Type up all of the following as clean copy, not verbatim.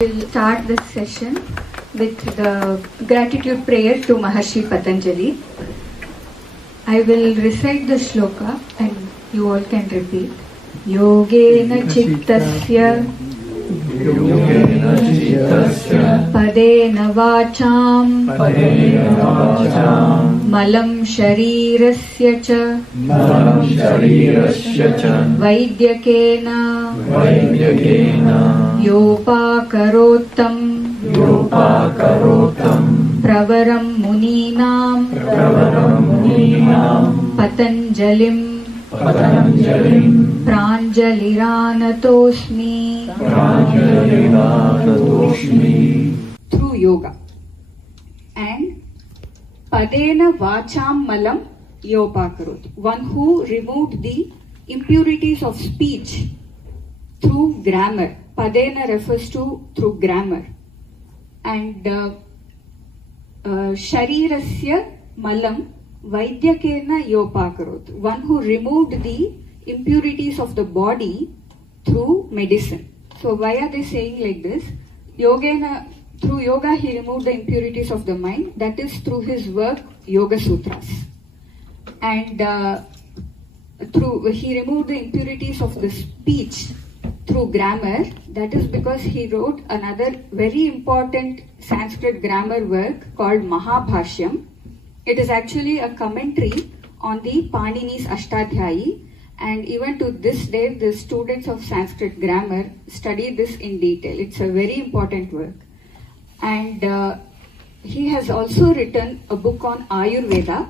We'll start this session with the gratitude prayer to Maharshi Patanjali. I will recite the shloka and you all can repeat. Yogena cittasya padena vacham malam sharirasya cha vaidyakena yopakarotam pravaram muninam patanjalim pranjaliranatosmi through yoga. And padena vacham malam yopakarot, one who removed the impurities of speech through grammar. Padena refers to through grammar. And sharirasya malam vaidyakena yopakarot, one who removed the impurities of the body through medicine. So why are they saying like this? Yogena, through yoga he removed the impurities of the mind, that is through his work Yogasutras. And he removed the impurities of the speech through grammar, that is because he wrote another very important Sanskrit grammar work called Mahabhashyam. It is actually a commentary on the Panini's Ashtadhyayi, and even to this day the students of Sanskrit grammar study this in detail. It's a very important work. And he has also written a book on Ayurveda.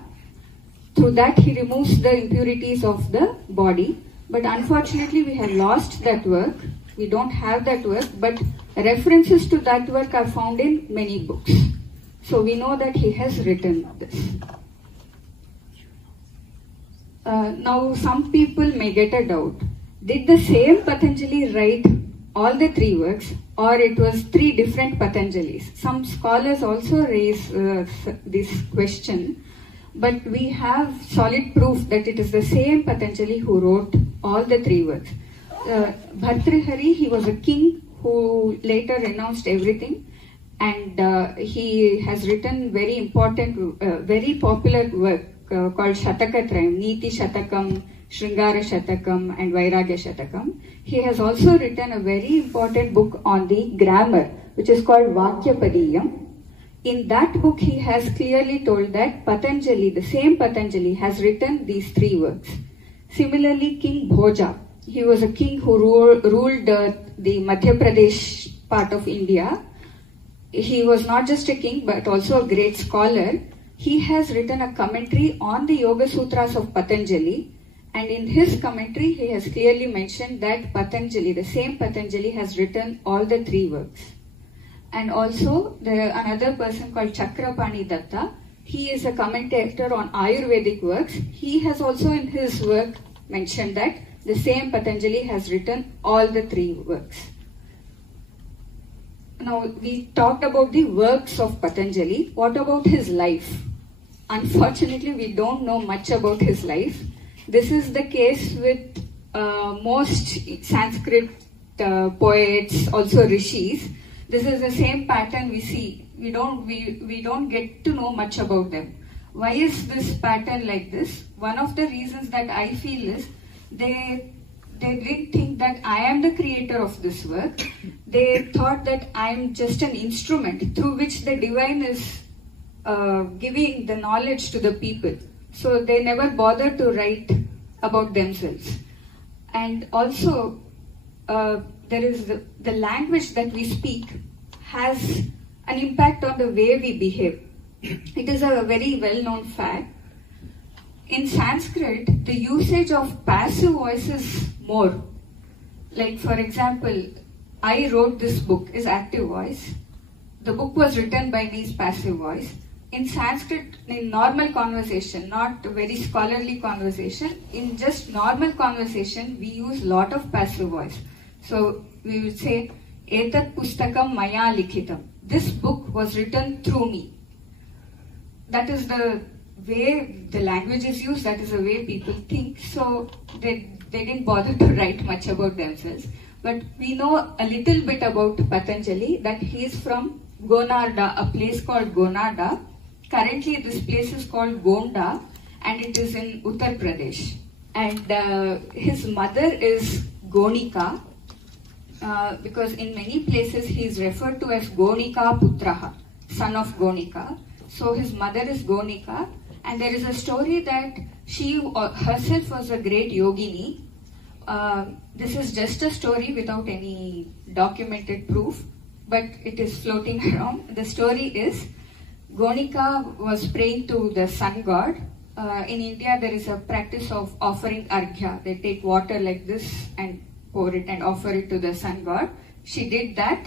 Through that he removes the impurities of the body. But unfortunately we have lost that work. We don't have that work, but references to that work are found in many books. So we know that he has written this. Now some people may get a doubt. Did the same Patanjali write all the three works, or it was three different Patanjalis? Some scholars also raise this question. But we have solid proof that it is the same Patanjali who wrote all the three works. Bhartrihari, he was a king who later renounced everything, and he has written very important, very popular work called Shatakatrayam, Niti Shatakam, Shringara Shatakam and Vairagya Shatakam. He has also written a very important book on the grammar, which is called Vakyapadiyam. In that book, he has clearly told that Patanjali, the same Patanjali, has written these three works. Similarly, King Bhoja, he was a king who ruled the Madhya Pradesh part of India. He was not just a king, but also a great scholar. He has written a commentary on the Yogasutras of Patanjali. And in his commentary, he has clearly mentioned that Patanjali, the same Patanjali, has written all the three works. And also, another person called Chakrapani Datta, he is a commentator on Ayurvedic works. He has also in his work mentioned that the same Patanjali has written all the three works. Now, we talked about the works of Patanjali. What about his life? Unfortunately, we don't know much about his life. This is the case with most Sanskrit poets, also rishis. This is the same pattern we see. We don't get to know much about them. Why is this pattern like this? One of the reasons that I feel is they didn't think that I am the creator of this work. They thought that I am just an instrument through which the divine is giving the knowledge to the people. So they never bothered to write about themselves. And also, there is the language that we speak has an impact on the way we behave. It is a very well-known fact. In Sanskrit, the usage of passive voice is more. Like, for example, I wrote this book is active voice. The book was written by me is passive voice. In Sanskrit, in normal conversation, not very scholarly conversation, in just normal conversation, we use lot of passive voice. So we would say, Etat pustakam maya likhitam. This book was written through me. That is the way the language is used, that is the way people think. So they didn't bother to write much about themselves. But we know a little bit about Patanjali, that he is from Gonarda, a place called Gonarda. Currently this place is called Gonda, and it is in Uttar Pradesh. And his mother is Gonika, because in many places he is referred to as Gonika Putraha, son of Gonika. So his mother is Gonika, and there is a story that she herself was a great yogini. This is just a story without any documented proof, but it is floating around. The story is, Gonika was praying to the sun god. In India, there is a practice of offering arghya. They take water like this and pour it and offer it to the sun god. She did that,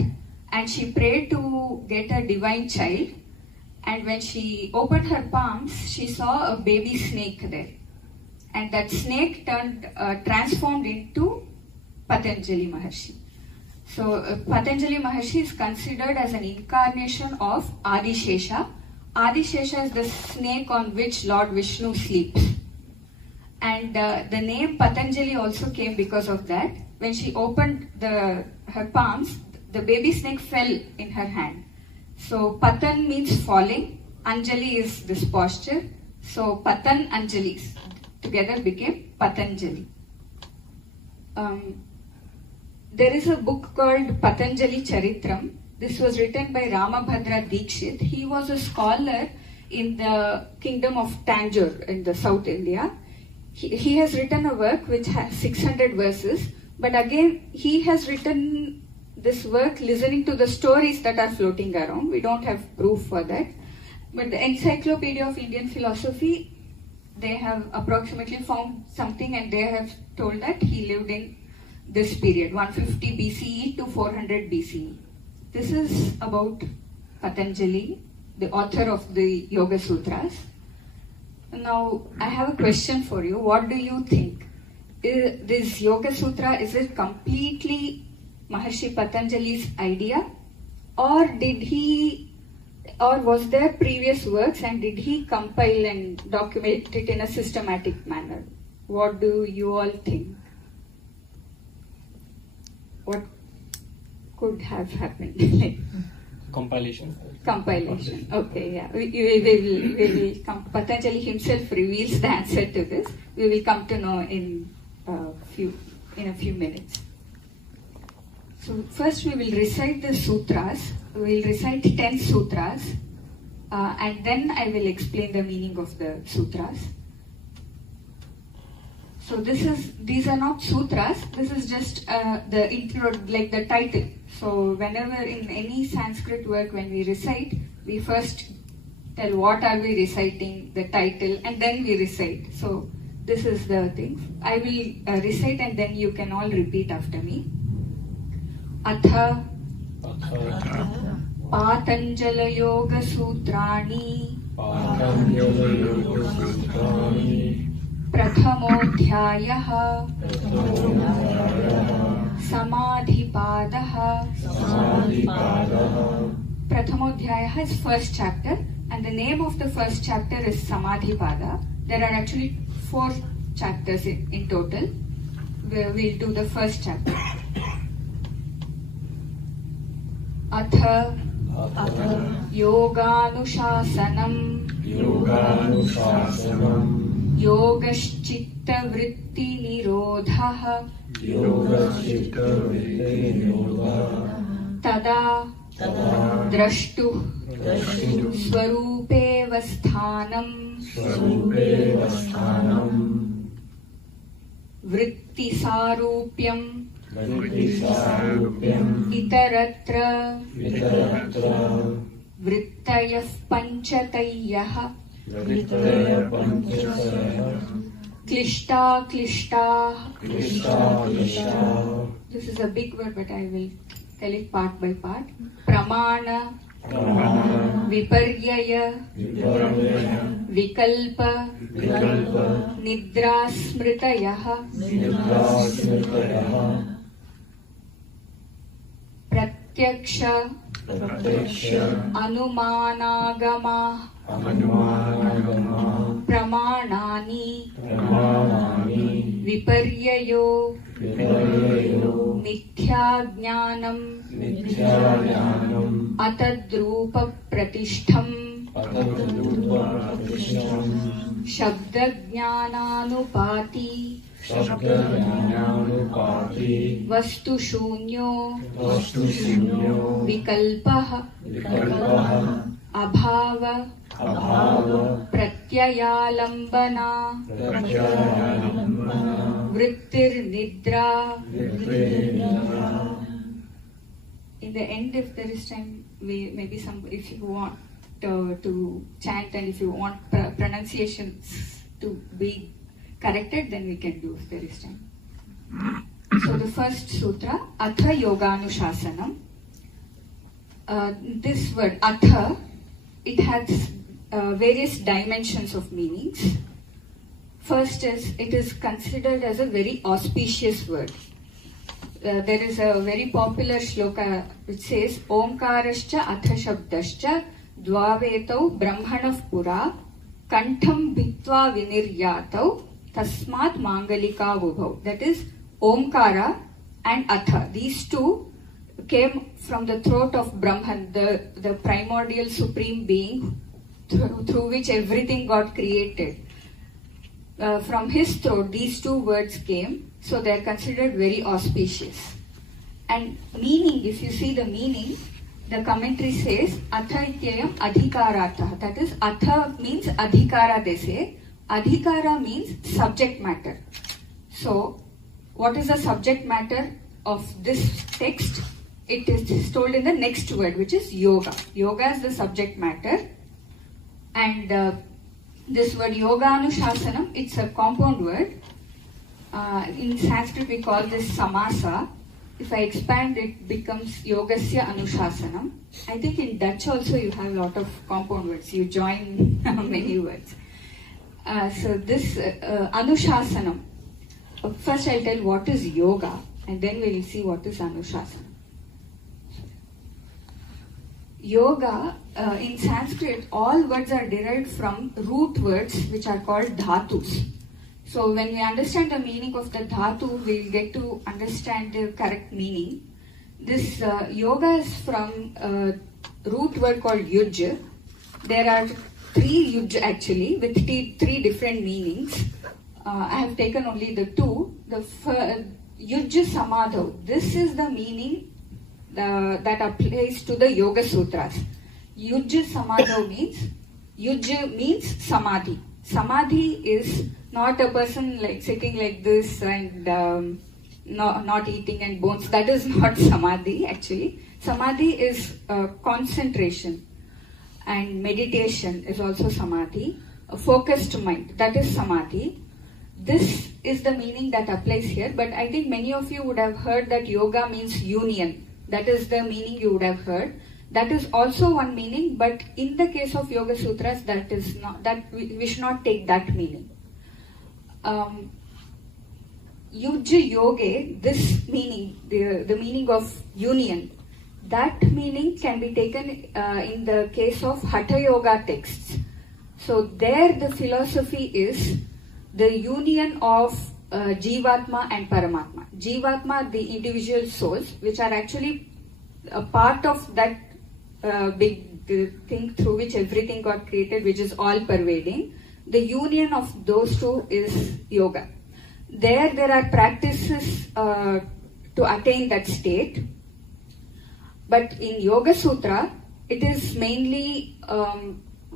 and she prayed to get a divine child. And when she opened her palms, she saw a baby snake there. And that snake transformed into Patanjali Maharshi. So Patanjali Maharshi is considered as an incarnation of Adishesha. Adishesha is the snake on which Lord Vishnu sleeps. And the name Patanjali also came because of that. When she opened her palms, the baby snake fell in her hand. So Patan means falling, Anjali is this posture. So Patan Anjali together became Patanjali. There is a book called Patanjali Charitram. This was written by Ramabhadra Dikshit. He was a scholar in the kingdom of Tanjore in the South India. He has written a work which has 600 verses, but again he has written this work listening to the stories that are floating around. We don't have proof for that. But the Encyclopedia of Indian Philosophy, they have approximately found something, and they have told that he lived in this period, 150 BCE to 400 BCE. This is about Patanjali, the author of the Yogasutras. Now, I have a question for you. What do you think? This Yoga Sutra, is it completely Maharshi Patanjali's idea, or was there previous works and did he compile and document it in a systematic manner? What do you all think? What could have happened? Compilation. Okay, yeah. We will Patanjali himself reveals the answer to this. We will come to know in a few minutes. So first we will recite the sutras. We will recite 10 sutras, and then I will explain the meaning of the sutras. So these are not sutras. This is just the intro, like the title. So whenever in any Sanskrit work, when we recite, we first tell what are we reciting, the title, and then we recite. So this is the thing. I will recite, and then you can all repeat after me. Atha Patanjala Yogasutrani Prathamodhyayah Samadhipadah. Prathamodhyayah is first chapter, and the name of the first chapter is Samadhipada. There are actually 4 chapters in total. We'll do the first chapter. Atha Yoganuशासनम् Yogaschittavritti nirodhah Tada DraShTuh Swarupeva sthanam Vritti sarupyam Itaratra Vrittayah panchatayah Klishta klishta. This is a big word, but I will tell it part by part. Pramana Viparyaya Vikalpa Nidra smritayah Pratyaksha Anumanagama प्रमाणानि विपर्ययो मिथ्याज्ञानम् अतद्रूपप्रतिष्ठम् शब्दज्ञानानुपाति वस्तुशून्यो विकल्पः अभाव प्रत्ययालंबना वृत्तिर्निद्रा. In the end, if there is time, maybe if you want to chant and if you want pronunciations to be corrected, then we can do if there is time. So the first sutra, Atha Yoganushasanam. This word Atha, it has various dimensions of meanings. First is, it is considered as a very auspicious word. There is a very popular shloka which says, Omkarascha Atha Shabdascha Dvavetau Brahmanav Pura Kantham Bhitva Viniryatau Tasmat Mangalika Vubhav. That is, Omkara and Atha. These two came from the throat of Brahman, the primordial supreme being through which everything got created. From his throat, these two words came, so they are considered very auspicious. And meaning, if you see the meaning, the commentary says, Atha ityayam adhikaratah. That is, Atha means adhikara, they say. Adhikara means subject matter. So, what is the subject matter of this text? It is told in the next word, which is yoga. Yoga is the subject matter. And this word Yoganushasanam, it's a compound word. In Sanskrit, we call this samasa. If I expand, it becomes Yogasya Anushasanam. I think in Dutch also you have a lot of compound words. You join many words. So this Anushasanam. First I'll tell what is yoga, and then we'll see what is Anushasanam. Yoga, in Sanskrit, all words are derived from root words which are called dhatus. So when we understand the meaning of the dhatu, we'll get to understand the correct meaning. This yoga is from a root word called yuj. There are three yuj actually, with three different meanings. I have taken only the two. The yuj samadho. This is the meaning that applies to the Yogasutras. Yuj samadho means, yuj means samadhi. Samadhi is not a person like sitting like this and not eating and bones. That is not samadhi actually. Samadhi is concentration, and meditation is also samadhi. A focused mind, that is samadhi. This is the meaning that applies here, but I think many of you would have heard that yoga means union. That is the meaning you would have heard. That is also one meaning, but in the case of Yogasutras, that is not, that we should not take that meaning. Yuj yoge, this meaning, the meaning of union, that meaning can be taken in the case of Hatha Yoga texts. So there the philosophy is the union of Jivatma and Paramatma. Jivatma, the individual souls, which are actually a part of that big thing through which everything got created, which is all pervading. The union of those two is yoga. There are practices to attain that state. But in Yogasutras, it is mainly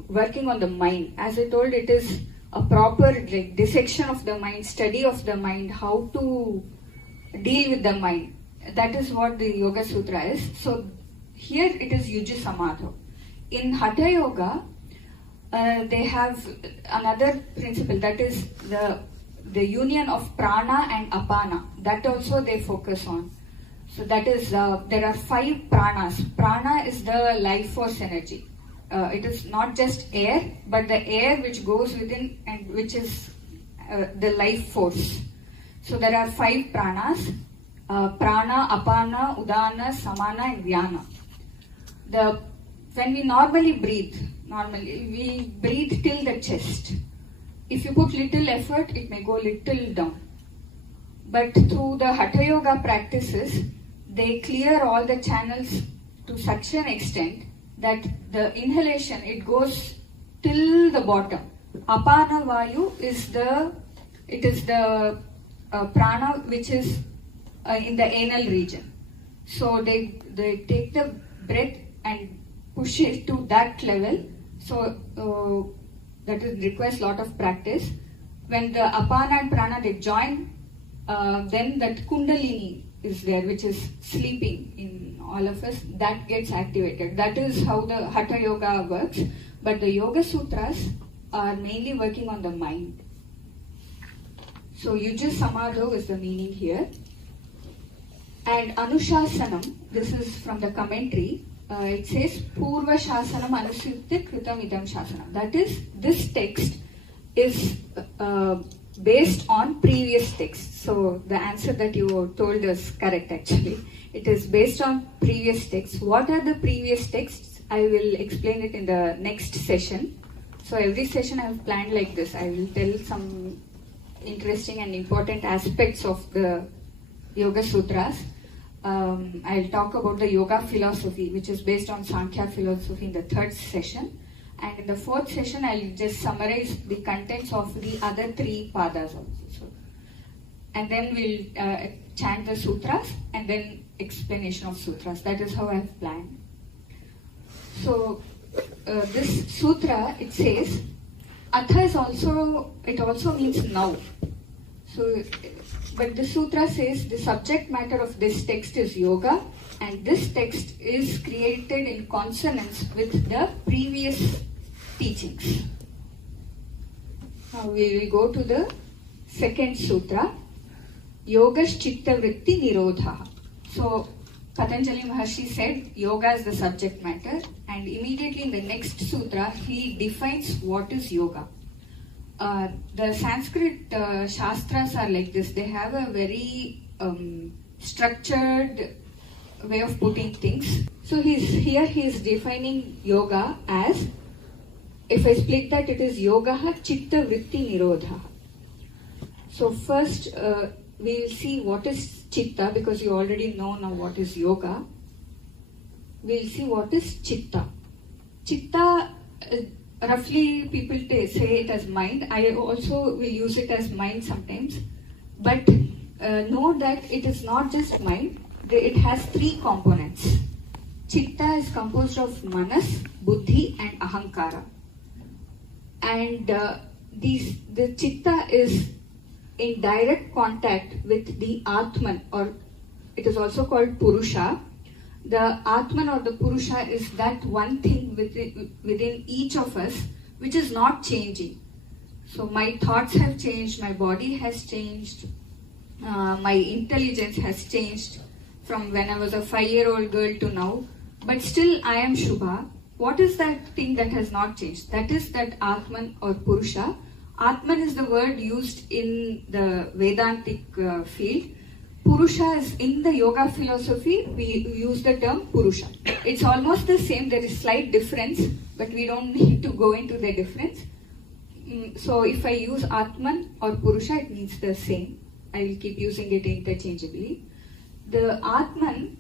working on the mind. As I told, it is a proper dissection of the mind, study of the mind, how to deal with the mind. That is what the Yoga Sutra is. So here it is Yuja Samadho. In Hatha Yoga, they have another principle, that is the union of prana and apana. That also they focus on. So that is, there are 5 pranas. Prana is the life force energy. It is not just air, but the air which goes within and which is the life force. So there are 5 pranas. Prana, apana, udana, samana and vyana. When we normally breathe, we breathe till the chest. if you put little effort, it may go little down. But through the Hatha Yoga practices, they clear all the channels to such an extent that the inhalation, it goes till the bottom. Apana Vayu is the prana which is in the anal region. So they take the breath and push it to that level. So that requires lot of practice. When the apana and prana they join, then that kundalini is there, which is sleeping in all of us, that gets activated. That is how the Hatha Yoga works. But the Yogasutras are mainly working on the mind. So Yuja Samadho is the meaning here. And Anushasanam, this is from the commentary, it says Purva Shasanam Anushyukti Kritam Idam Shasanam. That is, this text is based on previous texts. So the answer that you told is correct actually. It is based on previous texts. What are the previous texts? I will explain it in the next session. So every session I have planned like this. I will tell some interesting and important aspects of the Yogasutras. I'll talk about the yoga philosophy, which is based on Sankhya philosophy in the third session. And in the fourth session, I'll just summarize the contents of the other three padas also. So, and then we'll chant the sutras and then explanation of sutras. That is how I've planned. So this sutra, it says, Atha is also, it also means now. So, but the sutra says the subject matter of this text is yoga, and this text is created in consonance with the previous teachings. Now we will go to the second sutra, Yogas Chitta Vritti Nirodha. So Patanjali Maharshi said yoga is the subject matter, and immediately in the next sutra he defines what is yoga. The Sanskrit Shastras are like this. They have a very structured way of putting things. So he is defining yoga as, if I split that, it is yogaha chitta vritti nirodha. So first we will see what is chitta, because you already know now what is yoga. We will see what is chitta. Chitta, roughly people say it as mind. I also will use it as mind sometimes. But know that it is not just mind. It has three components. Chitta is composed of manas, buddhi and ahankara. And the chitta is in direct contact with the Atman, or it is also called Purusha. The Atman or the Purusha is that one thing within each of us which is not changing. So my thoughts have changed, my body has changed, my intelligence has changed from when I was a 5-year-old girl to now, but still I am Shubha. What is that thing that has not changed? That is that Atman or Purusha. Atman is the word used in the Vedantic field. Purusha is in the yoga philosophy, we use the term Purusha. It's almost the same, there is slight difference, but we don't need to go into the difference. So if I use Atman or Purusha, it means the same. I will keep using it interchangeably. The Atman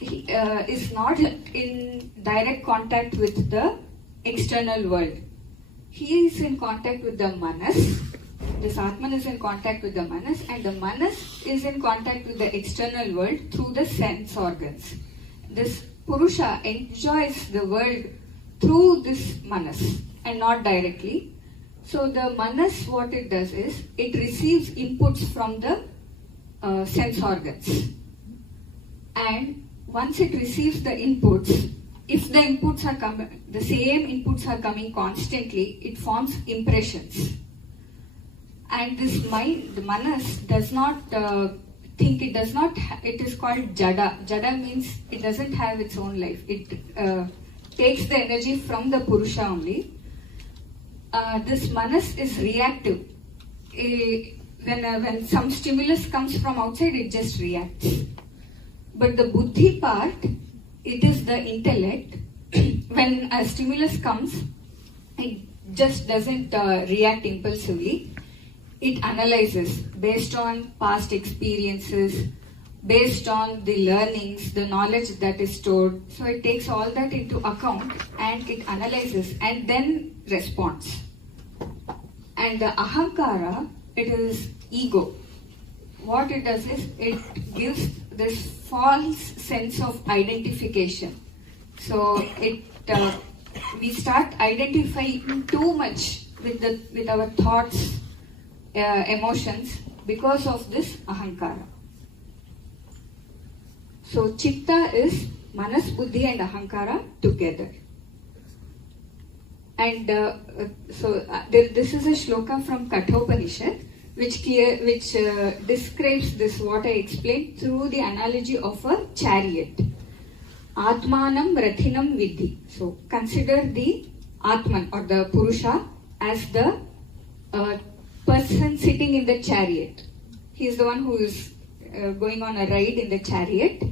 is not in direct contact with the external world. He is in contact with the manas. This Atman is in contact with the manas, and the manas is in contact with the external world through the sense organs. This Purusha enjoys the world through this manas and not directly. So the manas, what it does is, it receives inputs from the sense organs. And once it receives the inputs, if the inputs are coming, the same inputs are coming constantly, it forms impressions. And this mind, the manas, does not think, it does not, it is called jada. Jada means it doesn't have its own life. It takes the energy from the Purusha only. This manas is reactive. When some stimulus comes from outside, it just reacts. But the buddhi part, it is the intellect. When a stimulus comes, it just doesn't react impulsively. It analyzes based on past experiences, based on the learnings, the knowledge that is stored. So it takes all that into account and it analyzes and then responds. And the ahankara, it is ego. What it does is it gives this false sense of identification. So we start identifying too much with our thoughts, emotions because of this ahankara. So chitta is manas, buddhi and ahankara together. And this is a shloka from Kathopanishad which describes this, what I explained, through the analogy of a chariot. Atmanam rathinam vidhi. So consider the Atman or the Purusha as the person sitting in the chariot. He is the one who is going on a ride in the chariot.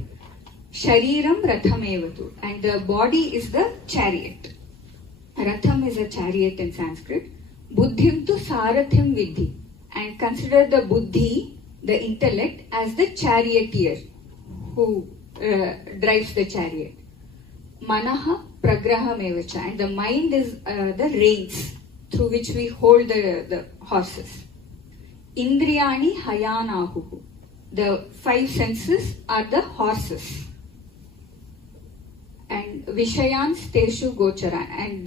Shariram ratham evatu. And the body is the chariot. Ratham is a chariot in Sanskrit. Buddhim tu sarathim vidhi. And consider the buddhi, the intellect, as the charioteer who drives the chariot. Manaha pragraham evacha. And the mind is the reins through which we hold the horses. Indriyani hayanahuhu. The five senses are the horses. And Vishayans Teshu Gochara. And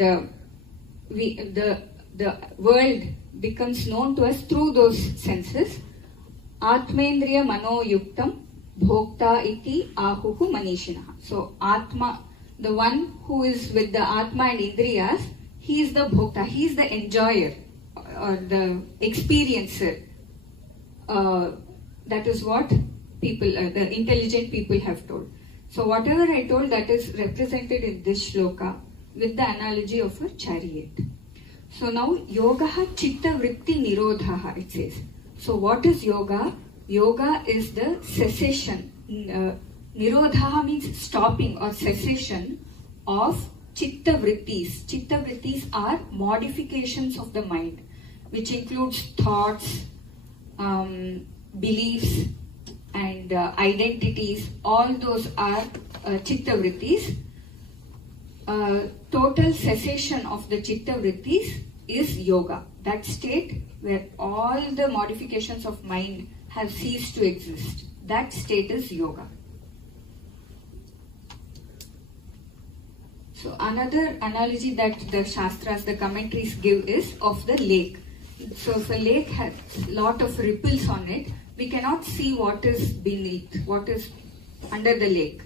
the world becomes known to us through those senses. Atmendriya Mano Yuktam Bhokta Iti Ahuhu Manishinaha. So Atma, the one who is with the Atma and Indriyas, he is the Bhokta, he is the enjoyer or the experiencer. That is what people, the intelligent people have told. So whatever I told, that is represented in this shloka with the analogy of a chariot. So now yogaha chitta vritti nirodhaha, it says. So what is yoga? Yoga is the cessation. Nirodhaha means stopping or cessation of chitta vrittis. Chitta vrittis are modifications of the mind, which includes thoughts, beliefs and identities. All those are chitta vrittis. Total cessation of the chitta vrittis is yoga. That state where all the modifications of mind have ceased to exist. That state is yoga. So another analogy that the Shastras, the commentaries give is of the lake. So if a lake has a lot of ripples on it, we cannot see what is beneath, what is under the lake.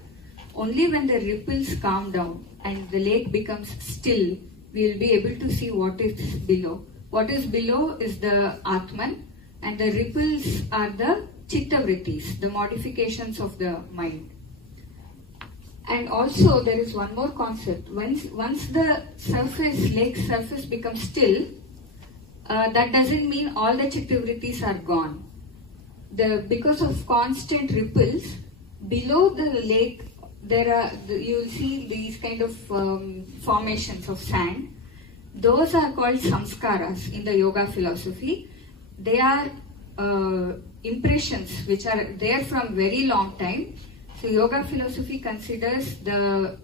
Only when the ripples calm down and the lake becomes still, we will be able to see what is below. What is below is the Atman, and the ripples are the chitta vrittis, the modifications of the mind. And also there is one more concept. Once the surface, lake surface becomes still, that doesn't mean all the chitta vrittis are gone. Because of constant ripples, below the lake, you will see these kind of formations of sand. Those are called samskaras in the yoga philosophy. They are impressions which are there from very long time. So yoga philosophy considers the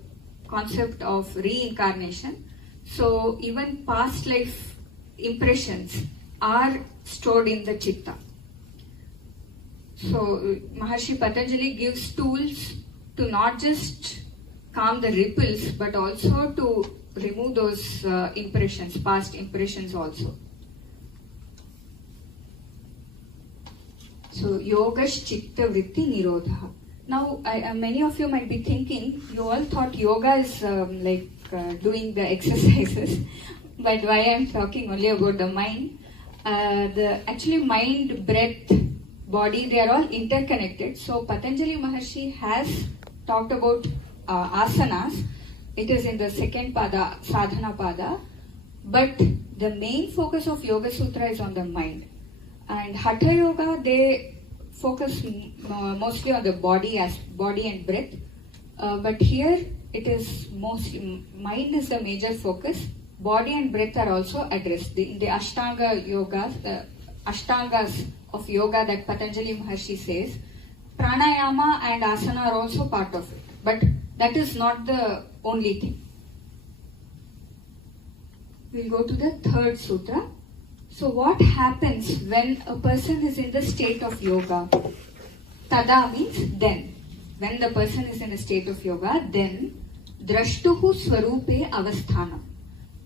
concept of reincarnation. So even past life impressions are stored in the chitta. So Maharshi Patanjali gives tools to not just calm the ripples, but also to remove those impressions, past impressions also. So yogash chitta vritti nirodha. Now many of you might be thinking, you all thought yoga is doing the exercises, but why I'm talking only about the mind. Actually mind, breath, body, they are all interconnected. So Patanjali Maharshi has talked about asanas. It is in the second pada, sadhana pada. But the main focus of Yogasutras is on the mind. And Hatha Yoga, they focus mostly on the body as body and breath. But here it is mostly, mind is the major focus. body and breath are also addressed. In the Ashtanga yoga, Ashtangas of yoga that Patanjali Maharshi says, pranayama and asana are also part of it. But that is not the only thing. We'll go to the third sutra. So what happens when a person is in the state of yoga? Tada means then. When the person is in a state of yoga, then DraShTuhu swarupe avasthanam.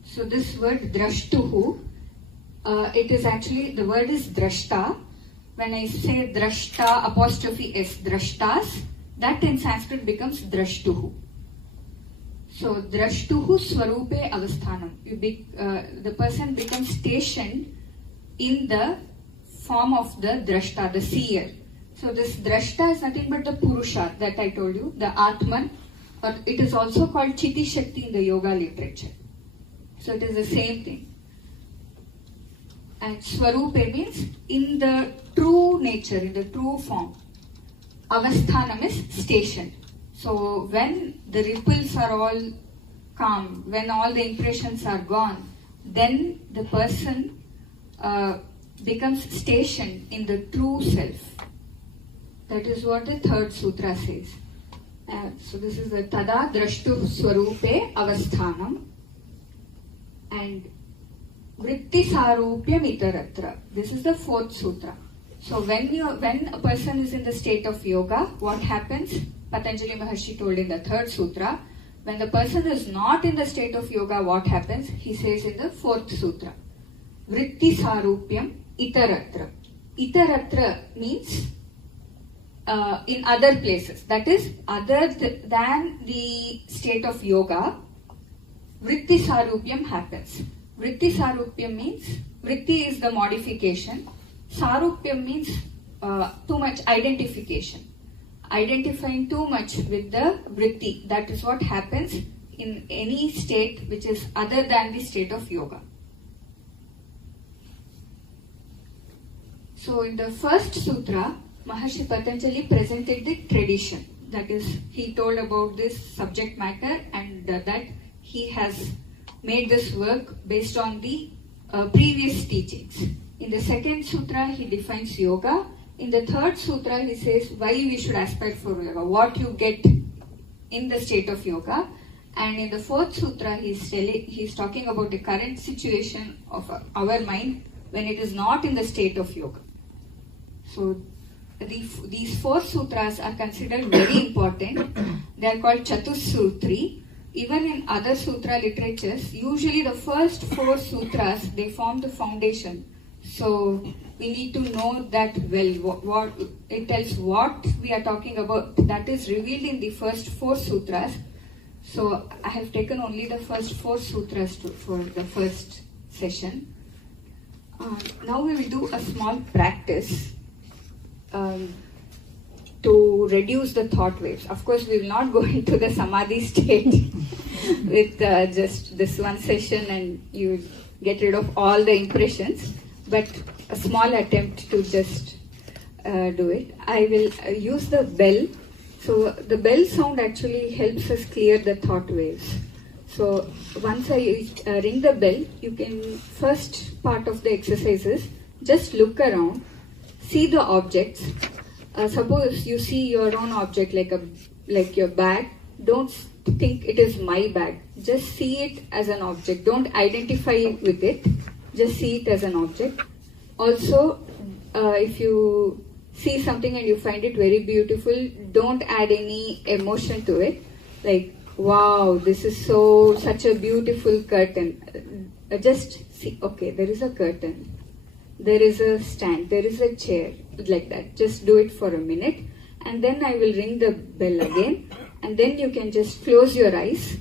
So this word DraShTuhu, it is actually, the word is DraShTaa. When I say DraShTaa apostrophe S, DraShTaas, that in Sanskrit becomes DraShTuhu. So DraShTuhu swarupe avasthanam. The person becomes stationed in the form of the DraShTaa, the seer. So this DraShTaa is nothing but the Purusha that I told you, the Atman, or it is also called Chitti Shakti in the yoga literature. So it is the same thing. And Swarupe means in the true nature, in the true form. Avasthanam is stationed. So when the ripples are all calm, when all the impressions are gone, then the person becomes stationed in the true self. That is what the third sutra says. So this is the Tada DraShTuhu swarupe avasthanam and vritti sarupyam itaratra. This is the fourth sutra. So when a person is in the state of yoga, what happens? Patanjali Maharshi told in the third sutra. When the person is not in the state of yoga, what happens? He says in the fourth sutra. Vritti sarupyam itaratra. Itaratra means in other places. That is, other than the state of yoga, vritti sarupyam happens. Vritti sarupyam means, vritti is the modification. Sarupyam means too much identification. Identifying too much with the vritti. That is what happens in any state which is other than the state of yoga. So in the first sutra, Maharshi Patanjali presented the tradition. That is, he told about this subject matter and that he has made this work based on the previous teachings. In the second sutra, he defines yoga. In the third sutra, he says why we should aspire for yoga, what you get in the state of yoga. And in the fourth sutra, he's talking about the current situation of our mind when it is not in the state of yoga. So these four sutras are considered very important. They are called Chatussutri. Even in other sutra literatures, usually the first four sutras, they form the foundation. So we need to know that well. What it tells what we are talking about. That is revealed in the first four sutras. So I have taken only the first four sutras for the first session. Now we will do a small practice to reduce the thought waves. Of course, we will not go into the samadhi state with just this one session and you get rid of all the impressions, but a small attempt to just do it. I will use the bell. So the bell sound actually helps us clear the thought waves. So once I ring the bell, you can, first part of the exercises, just look around, see the objects. Suppose you see your own object like your bag. Don't think it is my bag. Just see it as an object. Don't identify with it. Just see it as an object. Also, if you see something and you find it very beautiful, don't add any emotion to it. Like, wow, this is such a beautiful curtain. Just see, okay, there is a curtain. There is a stand, there is a chair, like that. Just do it for a minute and then I will ring the bell again and then you can just close your eyes.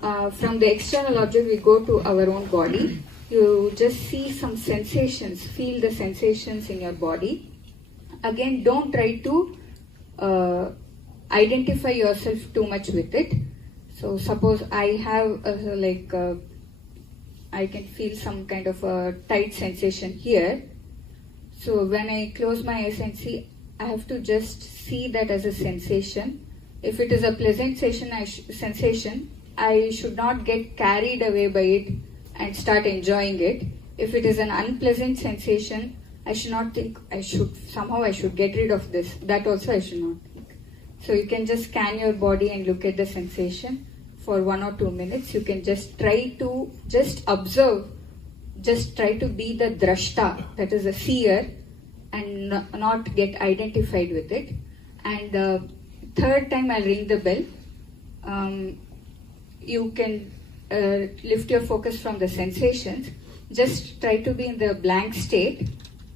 From the external object we go to our own body. You just see some sensations, feel the sensations in your body. Again, don't try to identify yourself too much with it. So suppose I have I can feel some kind of a tight sensation here. So when I close my eyes and see, I have to just see that as a sensation. If it is a pleasant sensation, I should not get carried away by it and start enjoying it. If it is an unpleasant sensation, I should not think I should get rid of this. That also I should not think. So you can just scan your body and look at the sensation for 1 or 2 minutes. You can just try to just observe, just try to be the DraShTaa, that is a seer, and not get identified with it. And the third time I'll ring the bell. You can lift your focus from the sensations. Just try to be in the blank state.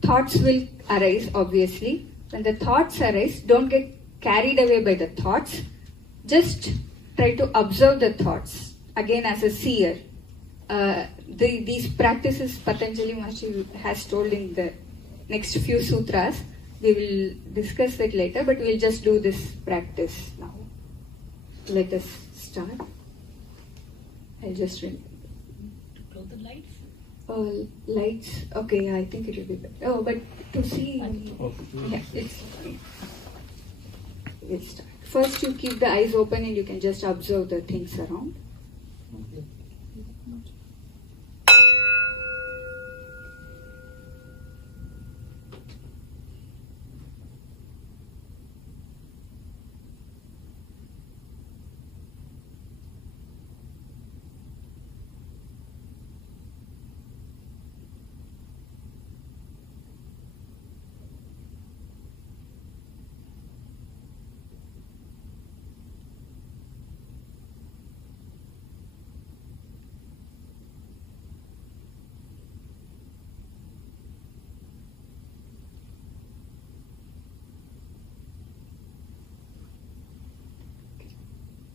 Thoughts will arise, obviously. When the thoughts arise, don't get carried away by the thoughts. Just try to observe the thoughts, again as a seer. These practices Patanjali Maharshi has told in the next few sutras. We will discuss it later, but we'll just do this practice now. Let us start. I'll just ring. To close the lights? Lights. Okay, I think it will be better. Oh, but to see. Yeah, we'll start. First, you keep the eyes open and you can just observe the things around.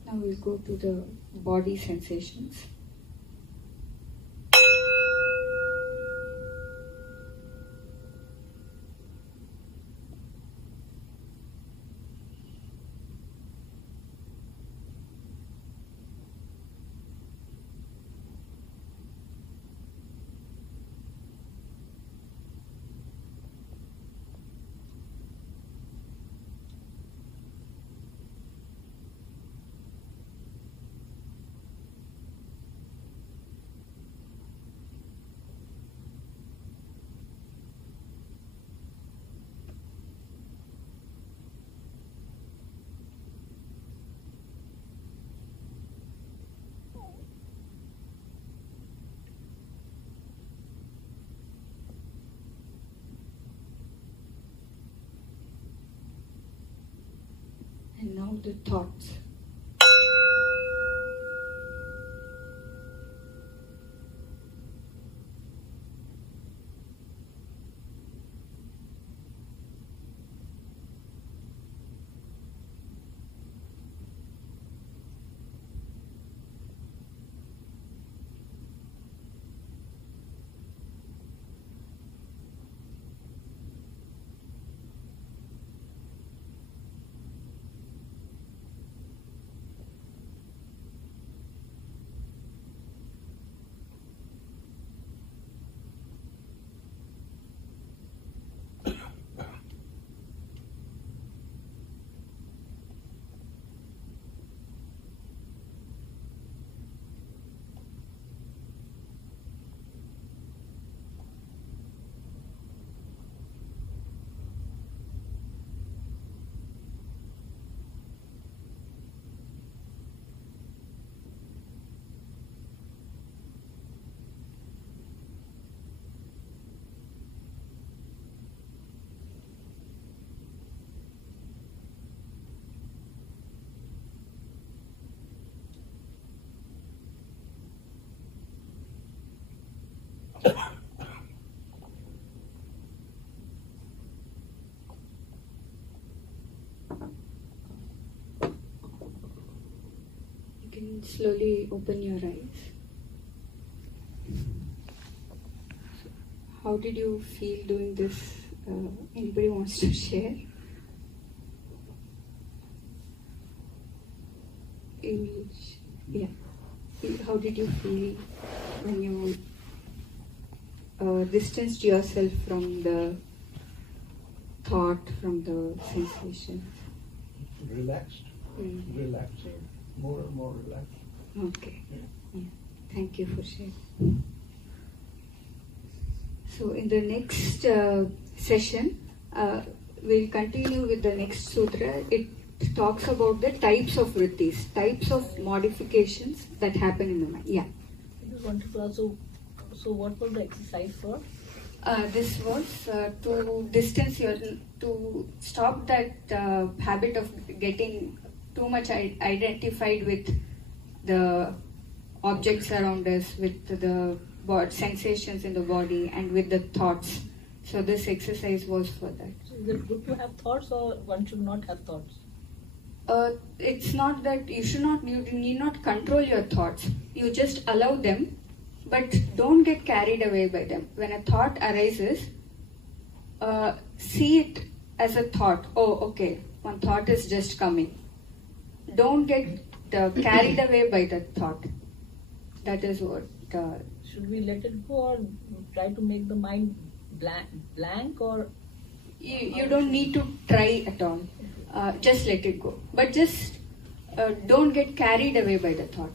Now we'll go to the body sensations. And now the thoughts. You can slowly open your eyes. How did you feel doing this? Anybody wants to share? Yeah. How did you feel when you distanced yourself from the thought, from the sensation? Relaxed. Relaxed. More and more relaxed. Okay. Yeah. Thank you for sharing. So in the next session, we'll continue with the next sutra. It talks about the types of vrittis, types of modifications that happen in the mind. Yeah. I just wanted to ask, so what was the exercise for? This was to stop that habit of getting too much identified with the objects around us, with the sensations in the body, and with the thoughts. So this exercise was for that. So is it good to have thoughts, or one should not have thoughts? It's not that you need not control your thoughts. You just allow them, but don't get carried away by them. When a thought arises, see it as a thought. Oh, okay, one thought is just coming. Don't get carried away by that thought. That is what. Should we let it go, or try to make the mind blank, or You don't need to try at all. Just let it go. But just don't get carried away by the thought.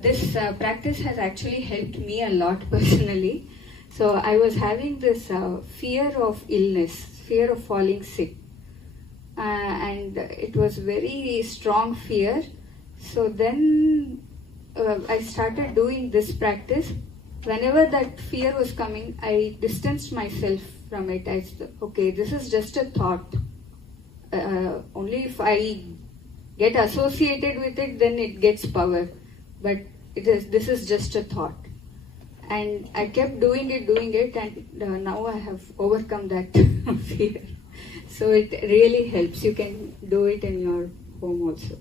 This practice has actually helped me a lot personally. So I was having this fear of illness, fear of falling sick. And it was very strong fear. So then I started doing this practice. Whenever that fear was coming, I distanced myself from it. I said, okay, this is just a thought. Only if I get associated with it, then it gets power. But this is just a thought. And I kept doing it, and now I have overcome that fear. So it really helps. You can do it in your home also.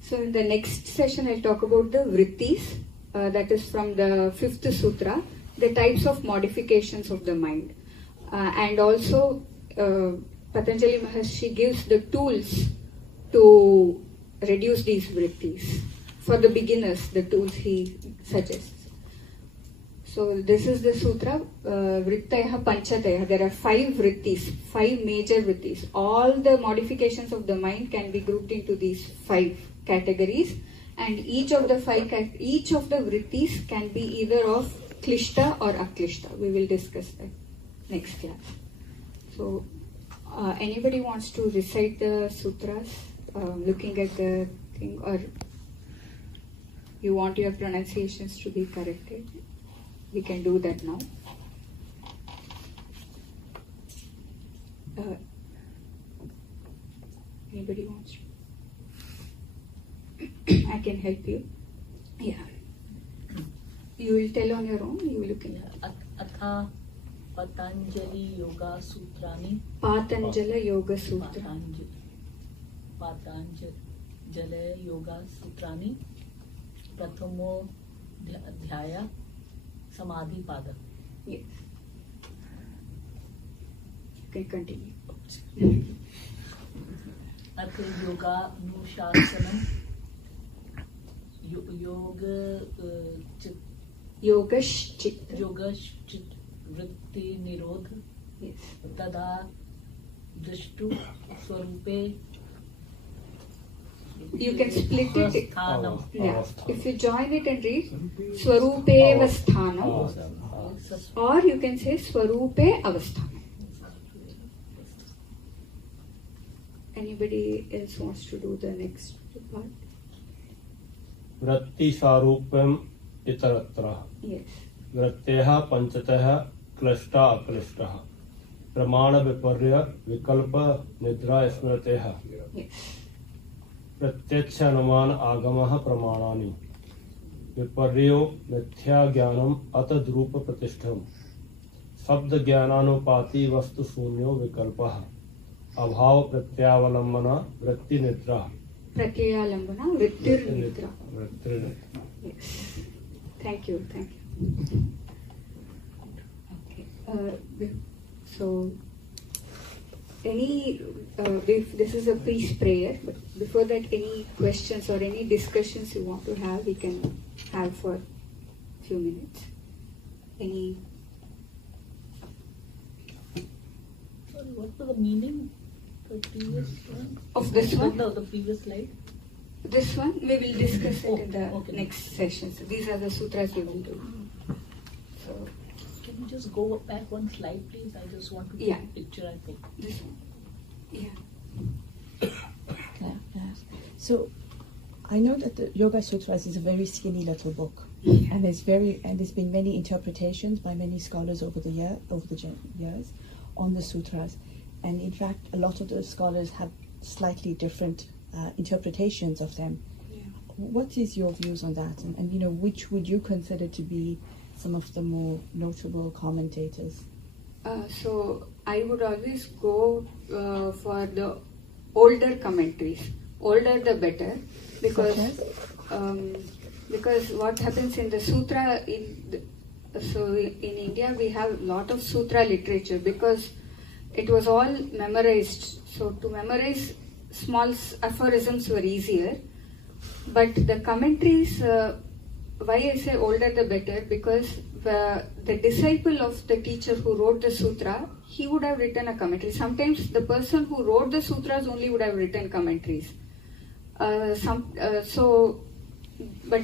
So in the next session, I'll talk about the vrittis. That is from the 5th sutra, the types of modifications of the mind. And also, Patanjali Maharshi gives the tools to reduce these vrittis. For the beginners, the tools he suggests. So this is the sutra, vrittaya panchataya. There are 5 vrittis, 5 major vrittis. All the modifications of the mind can be grouped into these 5 categories. And each of the vrittis can be either of klishta or aklishta. We will discuss that next class. So, anybody wants to recite the sutras, looking at the thing, or you want your pronunciations to be corrected? We can do that now. Anybody wants to? I can help you. Yeah. You will tell on your own. You will look in. Atha Patanjali Yogasutrani. Patanjali Yogasutras. Patanjali Yogasutrani. Prathamo Dhyaya Samadhi Pada. Yes. You can continue. Atha Yoga Nushasanam. Yogaschit vritti nirodh. Yes. Tada drashtu swarupe. You can split it. Avasthanam. Yeah. If you join it and read Swarupe Avasthanam, or you can say Swarupe Avasthanam. Anybody else wants to do the next part? वृत्ति सारूप्यम इतरत्र. Yes. वृत्तेः पंचतः क्लिष्टा अक्लिष्टः प्रमाण विपर्य विकल्प निद्रा स्मृतेः. Yes. प्रत्यक्ष अनुमान आगमः प्रमाणानि विपर्यो मिथ्या ज्ञानम अतद्रूप प्रतिष्ठम शब्द ज्ञानानुपाति वस्तु शून्यो विकल्पः अभाव प्रत्यावलंबन वृत्ति निद्रा. Pratyalambana Vrittir Nidra. वृत्तिर्निद्रा. Yes. Thank you. Okay. So, if this is a peace prayer, but before that, any questions or any discussions you want to have, we can have for a few minutes. Any? Sorry, what was the meaning? The previous one? Of this one? The previous slide? This one, we will discuss it in the Okay. next session. So these are the sutras we will do. Can you just go back one slide, please? I just want to Yeah. take a picture, I think. This one. Yeah. So, I know that the Yogasutras is a very skinny little book, Yeah. and there's been many interpretations by many scholars over the years on the sutras, and in fact, a lot of the scholars have slightly different interpretations of them. Yeah. What is your views on that, and which would you consider to be some of the more notable commentators? So I would always go for the older commentaries. Older the better, because what happens in the sutra so in India we have a lot of sutra literature because it was all memorized. So to memorize small aphorisms were easier, but the commentaries. Why I say older the better, because the disciple of the teacher who wrote the sutra, he would have written a commentary. Sometimes the person who wrote the sutras only would have written commentaries. But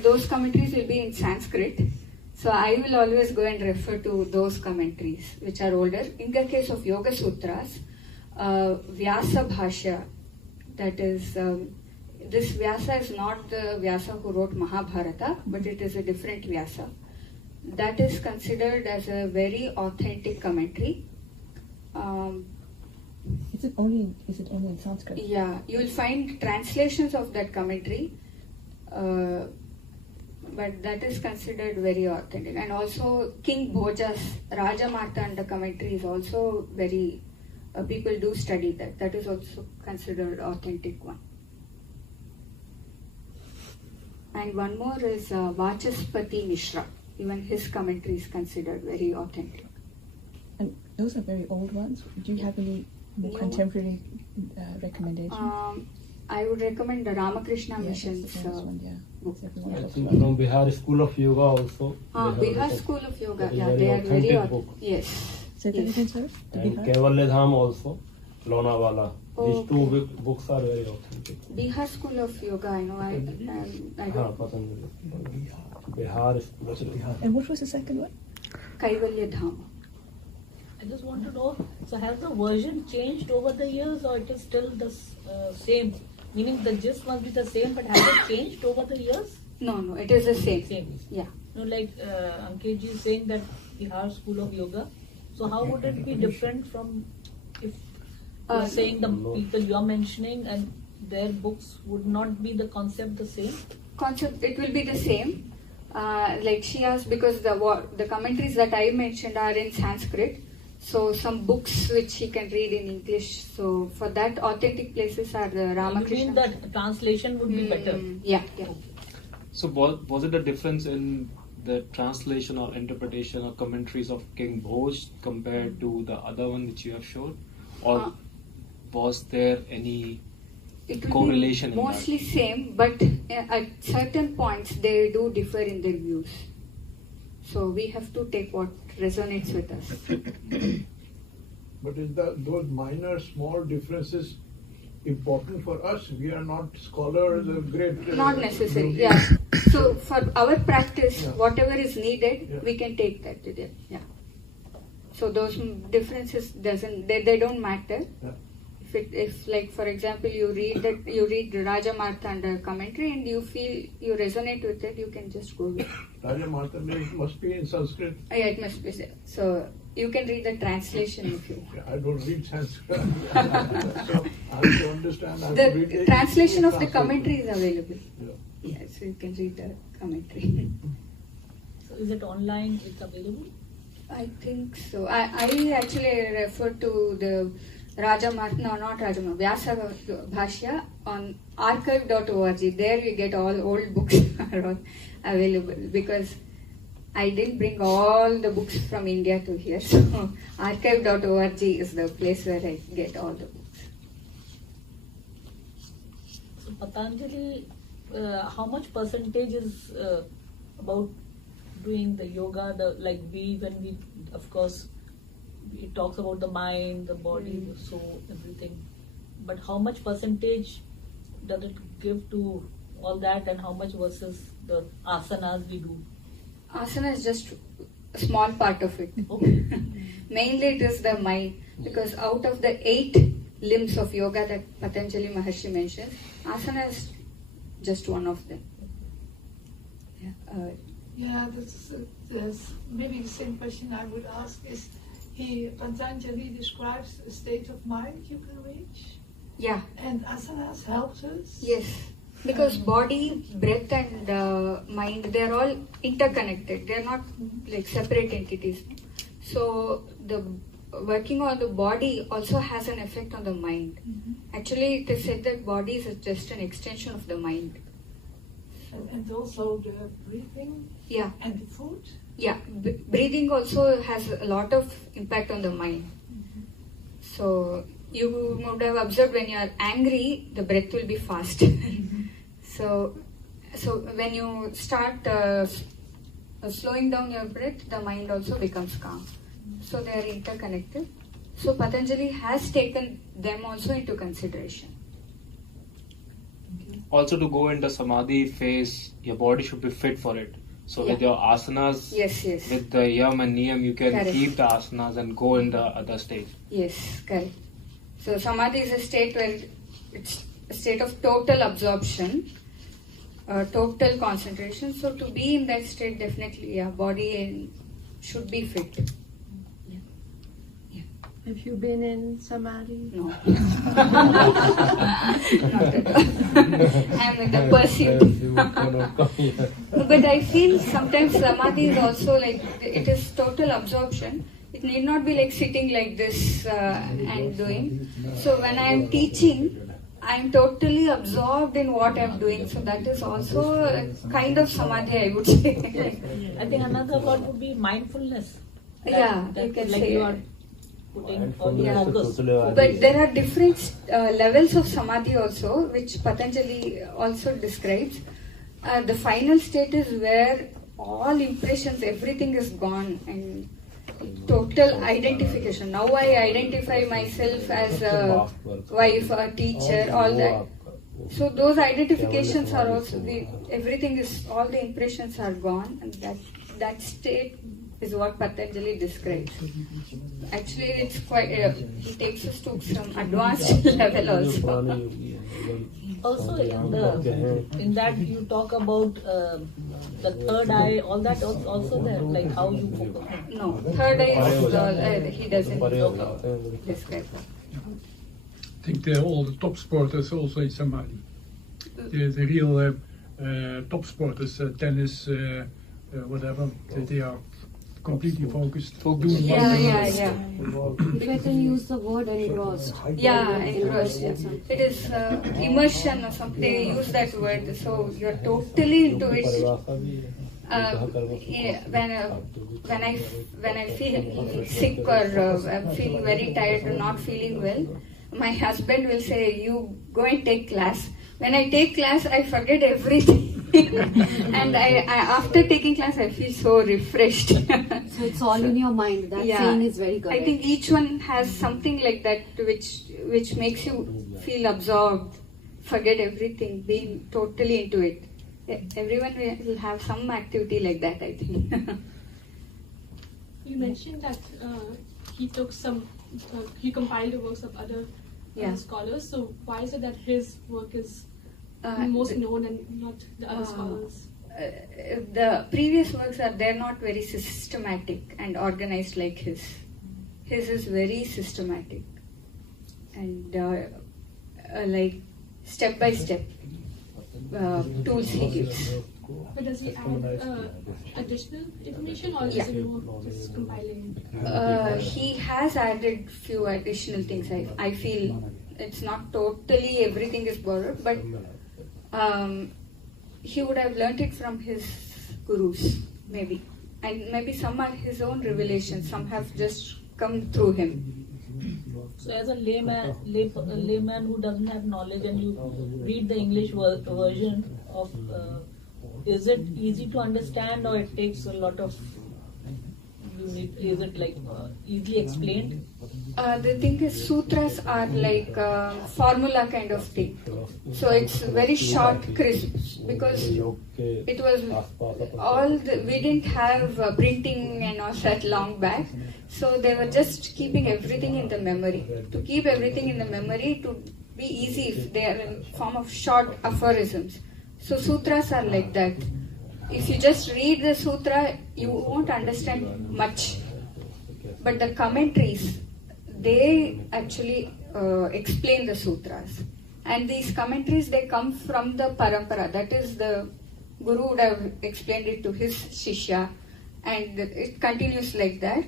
those commentaries will be in Sanskrit. So I will always go and refer to those commentaries which are older. In the case of Yogasutras, Vyasa Bhashya, that is, this Vyasa is not the Vyasa who wrote Mahabharata, but it is a different Vyasa. That is considered as a very authentic commentary. Is it only in Sanskrit? Yeah, you will find translations of that commentary, but that is considered very authentic. And also King Bhoja's Raja Martanda commentary is also very, people do study that. That is also considered authentic one. And one more is Vachaspati Mishra. Even his commentary is considered very authentic. And those are very old ones. Do you have any more New contemporary recommendations? I would recommend the Ramakrishna Yeah, Mission's that's the famous one, yeah. book. Everyone I talks think about it. from Bihar School of Yoga also. they have Bihar written- School of Yoga, that is yeah, very they are very authentic book. Yes. Say that Yes. again, sir? The And Bihar? Kaivalya Dham also, Lonawala. These two Okay. books are very authentic. Bihar School of Yoga, I know. I don't. Patanjali. Bihar School of Yoga. And what was the second one? Kaivalya Dham. I just want to know, so has the version changed over the years or it is still the same? Meaning the gist must be the same, but has it changed over the years? No, it is the same. Same. Yeah. Like Ankit is saying that Bihar School of Yoga. So how would it be different from if you're saying the people you're mentioning and their books would not be the concept the same? Concept, it will be the same. Like she asked, because the commentaries that I mentioned are in Sanskrit. So some books which she can read in English. So for that, authentic places are the You Ramakrishna. mean that translation would be better? Yeah. So was it a difference in the translation or interpretation or commentaries of King Bhoj compared to the other one which you have showed? Or was there any It will correlation be in mostly same, but at certain points they do differ in their views. So we have to take what resonates with us. But is those minor, small differences important for us? We are not scholars of great. Not necessary. yogis. Yeah. So for our practice, Yeah. whatever is needed, Yeah. we can take that to them. Yeah. So those differences they don't matter. Yeah. If like for example you read Raja Martanda commentary and you feel you resonate with it, you can just go with it. Raja Martanda must be in Sanskrit. Yeah, it must be so. You can read the translation if you want. Yeah, I don't read Sanskrit. So I have to understand. I have to read The it. translation of the Translate. commentary is available. Yeah. Yeah, so you can read the commentary. So is it online? It's available? I think so. I actually refer to the Vyasa Bhashya on archive.org. There you get all old books are all available because I didn't bring all the books from India to here. So archive.org is the place where I get all the books. So Patanjali, how much percentage is about doing the yoga? When we, of course, it talks about the mind, the body, the soul, everything. But how much percentage does it give to all that, and how much versus the asanas we do? Asana is just a small part of it. Okay. Mainly it is the mind, because out of the 8 limbs of yoga that Patanjali Maharshi mentions, asana is just one of them. Yeah, there's maybe the same question I would ask is, Patanjali describes a state of mind you can reach, Yeah, and asanas helps us. yes. Because body, breath and mind, they are all interconnected. They are not like separate entities. So the working on the body also has an effect on the mind. Actually, it is said that body is just an extension of the mind. And also the breathing Yeah, and the food. yeah. Breathing also has a lot of impact on the mind. So you would have observed when you are angry, the breath will be fast. So when you start slowing down your breath, the mind also becomes calm. So they are interconnected. So Patanjali has taken them also into consideration. Also, to go into samadhi phase, your body should be fit for it. So with Yeah. your asanas, Yes, yes. with the yam and niyam, you can Correct. keep the asanas and go in the other stage. Yes, correct. So samadhi is a state where it's a state of total absorption, total concentration. So to be in that state, definitely, yeah, body should be fit. Have you been in samadhi? No. Not at all. I'm in the pursuit. But I feel sometimes samadhi is also like, it is total absorption. It need not be like sitting like this and doing. So when I am teaching, I am totally absorbed in what I am doing. So that is also a kind of samadhi, I would say. I think another word would be mindfulness. Yeah, you can like say you it. are putting all your focus. But there are different levels of samadhi also, which Patanjali also describes. The final state is where all impressions, everything is gone and total identification. Now I identify myself as a wife, a teacher, all that. So those identifications are also, everything is, all the impressions are gone, and that state is what Patanjali describes. Actually, it's quite, he takes us to some advanced level also. Also, in that you talk about the third eye, all that also there, like how you focus. No, third eye is, he doesn't describe that. I think all the top sporters also in samadhi. The real top sporters, tennis, whatever, they are completely focused. Doing Yeah. I can use the word engrossed. Yeah, engrossed. Yeah. It is immersion or something. They use that word. So you're totally into it. When I feel sick or I'm feeling very tired or not feeling well, my husband will say, "You go and take class." When I take class, I forget everything. And I after taking class, I feel so refreshed. So it's all in your mind. That saying is very correct. I think each one has something like that which makes you feel absorbed, forget everything, being totally into it. Everyone will have some activity like that, I think. You mentioned that he took he compiled the works of other scholars. So why is it that his work is most known and not the other scholars? The previous works they're not very systematic and organized like his. His is very systematic and like step by step tools he gives. But does he add additional information, or is it more just compiling? He has added few additional things. I feel it's not totally everything is borrowed, but he would have learnt it from his gurus, maybe. And maybe some are his own revelations, some have just come through him. So as a layman who doesn't have knowledge and you read the English version of, is it easy to understand, or it takes a lot of you need? Is it like easily explained? The thing is, sutras are like formula kind of thing. So it's very short, crisp, because it was we didn't have printing and all that long back. So they were just keeping everything in the memory. To keep everything in the memory, to be easy, if they are in form of short aphorisms. So sutras are like that. If you just read the sutra, you won't understand much. But the commentaries, they actually explain the sutras. And these commentaries, they come from the parampara. That is, the Guru would have explained it to his shishya. And it continues like that.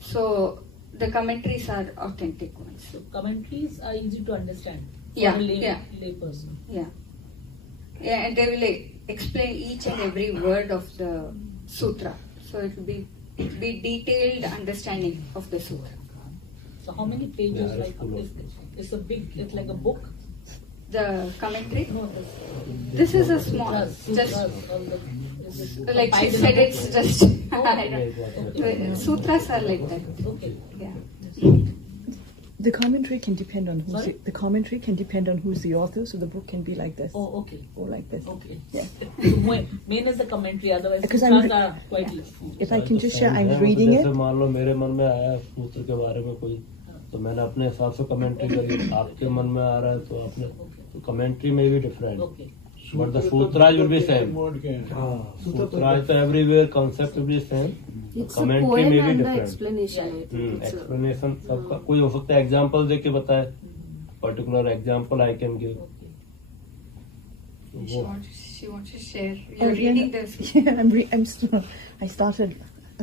So the commentaries are authentic ones. So commentaries are easy to understand for Yeah, a yeah. lay person. Yeah. Yeah, and they will explain each and every word of the sutra. So it will be detailed understanding of the sutra. So how many pages? Like it's a big. It's like a book. The commentary. No, This is a small, just like she said, it's just. Sutras are like that. Okay. Yeah. The commentary can depend on who's Sorry? the commentary can depend on who's the author, so the book can be like this. Oh, okay. Or like this. Okay. Yeah. So main is the commentary. Otherwise, Because sutras are quite less. If I can just share, I'm reading it. जैसे मान लो मेरे मन में आया सूत्र के बारे में कोई, तो मैंने अपने हिसाब से कमेंट्री करी. आपके मन में आ रहा है तो आपने, तो कमेंट्री में भी different. Okay. But the sutras will be same. Sutras तो everywhere concept will be same. It's a Commentary poem may be and the different. explanation. I think it's a, Explanation सबका कोई हो सकता है एग्जांपल दे के बताए. Particular example I can give. She wants to share. You're reading this. Yeah, I started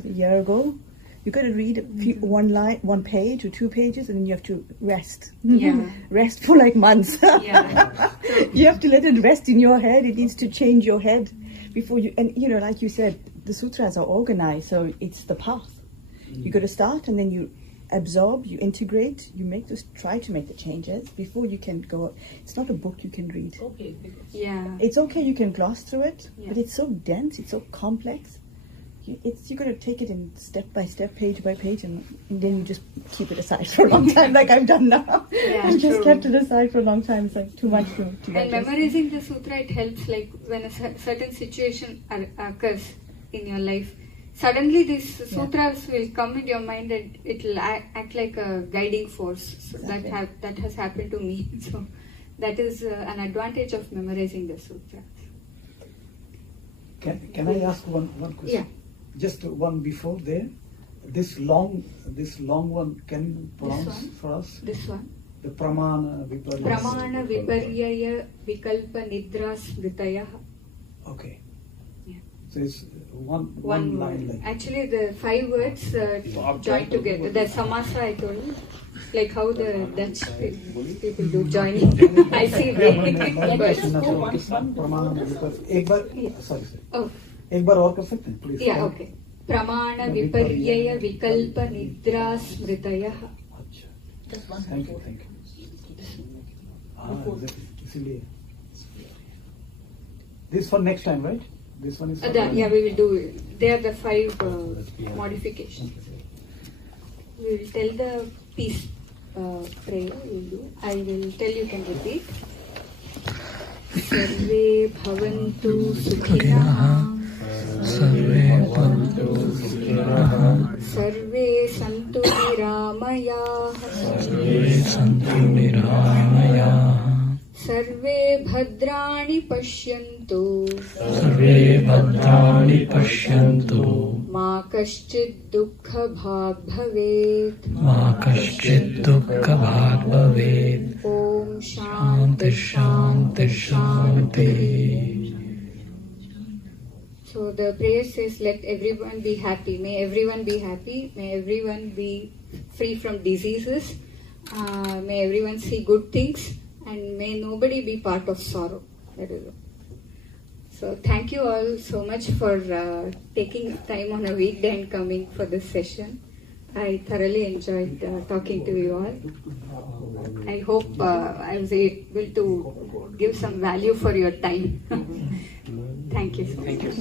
a year ago. You got to read one line, one page or 2 pages, and then you have to rest. Yeah. Rest for like months. Yeah. You have to let it rest in your head. It needs to change your head before you. And you know, like you said, the sutras are organized, so it's the path. You got to start, and then you absorb, you integrate, you try to make the changes before you can go. It's not a book you can read. Okay. Yeah. It's okay, you can gloss through it, Yeah. but it's so dense, it's so complex. You got to take it in step by step, page by page, and then you just keep it aside for a long time, like I've done now. Yeah, I've just true. kept it aside for a long time. It's like too much to And digest. memorizing the sutra, it helps, like when a certain situation occurs in your life. Suddenly these sutras will come in your mind and it will act like a guiding force. So Exactly. that has happened to me. So that is an advantage of memorizing the sutra. Can I ask one question? Yeah. Just one before there. This long one, can you pronounce one? for us? This one. The pramana viparya. Pramana viparyaya vikalpa nidra smritaya. Okay. Yeah. So it's one One line word. like. Actually, the 5 words joined together. The samasa I told you, like how the Dutch people do joining. I see very Pramana viparya. एक बार sorry. Oh, एक बार और कर सकते हैं please. yeah, okay. Pramana viparyaya vikalpa nidra smritaya. अच्छा. Just one. Thank you. इसीलिए. This for next time, right? This one is. For Yeah, we will do it. They are the 5 modifications. We will tell the peace prayer. We will do. I will tell you can repeat. Sarve bhavantu sukhinah. सर्वे भवन्तु सुखिनः सर्वे सन्तु निरामयाः सर्वे सन्तु निरामयाः सर्वे भद्राणि पश्यन्तु सर्वे भद्राणि पश्यन्तु मा कश्चित् दुःखभाग् भवेत् मा कश्चित् दुःखभाग् भवेत् ॐ शान्ति शान्ति शान्तिः. So the prayer says, let everyone be happy. May everyone be happy. May everyone be free from diseases. May everyone see good things. And may nobody be part of sorrow. That is all. So thank you all so much for taking time on a weekday and coming for this session. I thoroughly enjoyed talking to you all. I hope I was able to give some value for your time. Thank you so much. Thank you.